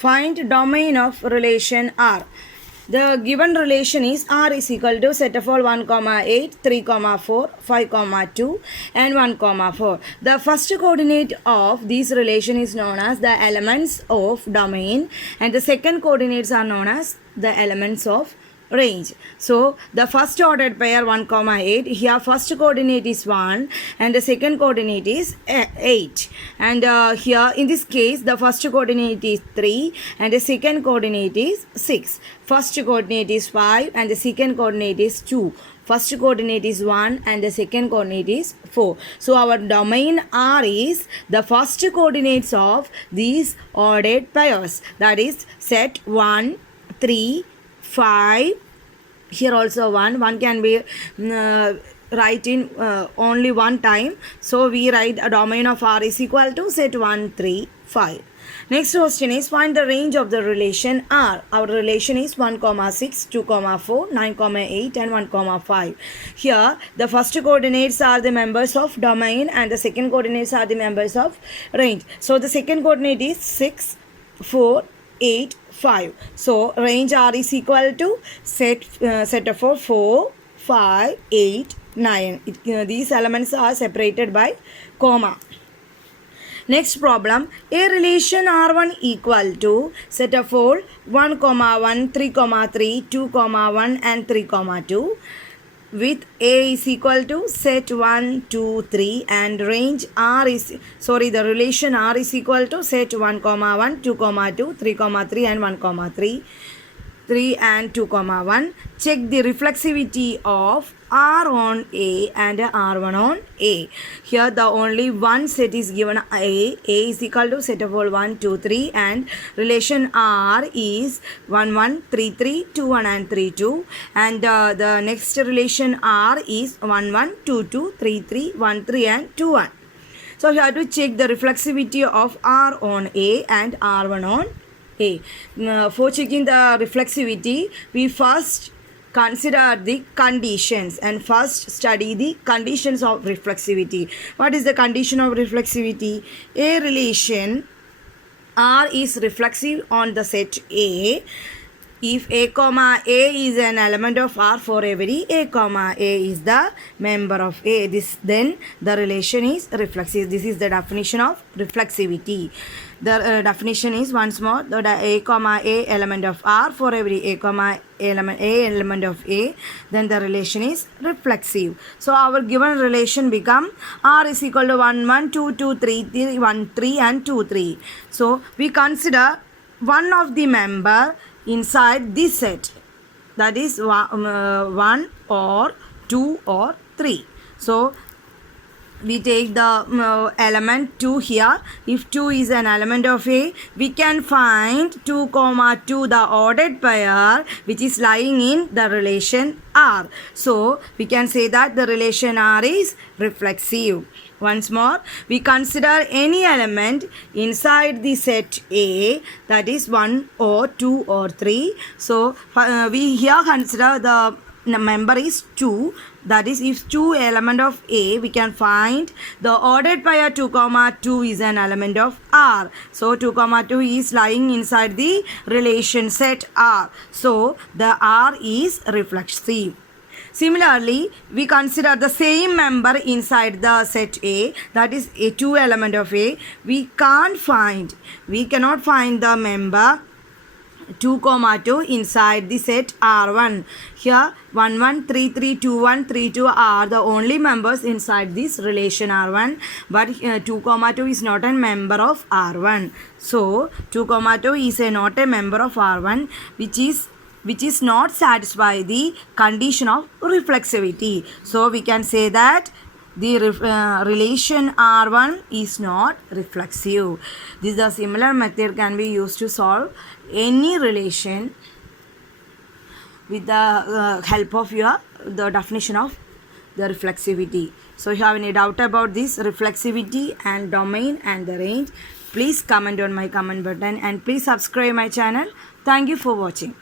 Find domain of relation R. The given relation is R is equal to set of all 1, 8, 3, 4, 5, 2 and 1, 4. The first coordinate of this relation is known as the elements of domain and the second coordinates are known as the elements of range. So the first ordered pair 1, 8, here first coordinate is 1 and the second coordinate is 8, and here in this case the first coordinate is 3 and the second coordinate is 6. First coordinate is 5 and the second coordinate is 2. First coordinate is 1 and the second coordinate is 4. So our domain R is the first coordinates of these ordered pairs, that is set 1, 3, 5. Here also 1 can be write in only one time. So we write a domain of R is equal to set 1, 3, 5. Next question is find the range of the relation R. Our relation is 1, 6, 2, 4, 9, 8 and 1, 5. Here the first coordinates are the members of domain and the second coordinates are the members of range. So the second coordinate is 6, 4, 8, 5. So range R is equal to set of 4, 5, 8, 9. These elements are separated by comma. Next problem, a relation R1 equal to set of all 1, 1, 3, 3, 2, 1 and 3, 2 with A is equal to set 1, 2, 3 and range R is, the relation R is equal to set 1, 1, 2, 2, 3, 3 and 1, 3 and 2, 1. Check the reflexivity of R on A and R1 on A. Here the only one set is given A is equal to set of all 1, 2, 3 and relation R is 1, 1, 3, 3, 2, 1 and 3, 2 and the next relation R is 1, 1, 2, 2, 3, 3, 1, 3 and 2, 1. So we have to check the reflexivity of R on A and R1 on A. For checking the reflexivity, we first consider the conditions and first study the conditions of reflexivity. What is the condition of reflexivity? A relation R is reflexive on the set A if A, A is an element of R for every A, A is the member of A. Then the relation is reflexive. This is the definition of reflexivity. The definition is once more that A, A element of R for every A, element of A, then the relation is reflexive. So our given relation become R is equal to 1, 1, 2, 2, 3, 3, 1, 3 and 2, 3. So we consider one of the member inside this set, that is 1 or 2 or 3. So we take the element 2 here. If 2 is an element of A, we can find 2, 2 the ordered pair which is lying in the relation R. So we can say that the relation R is reflexive. Once more, we consider any element inside the set A, that is 1 or 2 or 3. So we here consider the member is 2. That is, if 2 element of A, we can find the ordered pair 2, 2 is an element of R. So 2, 2 is lying inside the relation set R. So the R is reflexive. Similarly, we consider the same member inside the set A, that is a 2 element of A. We cannot find the member 2, 2 inside the set R1. Here 1, 1, 3, 3, 2, 1, 3, 2 are the only members inside this relation R1, but 2, 2 is not a member of R1. So 2, 2 is not a member of R1, which is not satisfy the condition of reflexivity. So we can say that the relation R1 is not reflexive. This is a similar method can be used to solve any relation with the help of the definition of the reflexivity. So if you have any doubt about this reflexivity and domain and the range, please comment on my comment button and please subscribe my channel. Thank you for watching.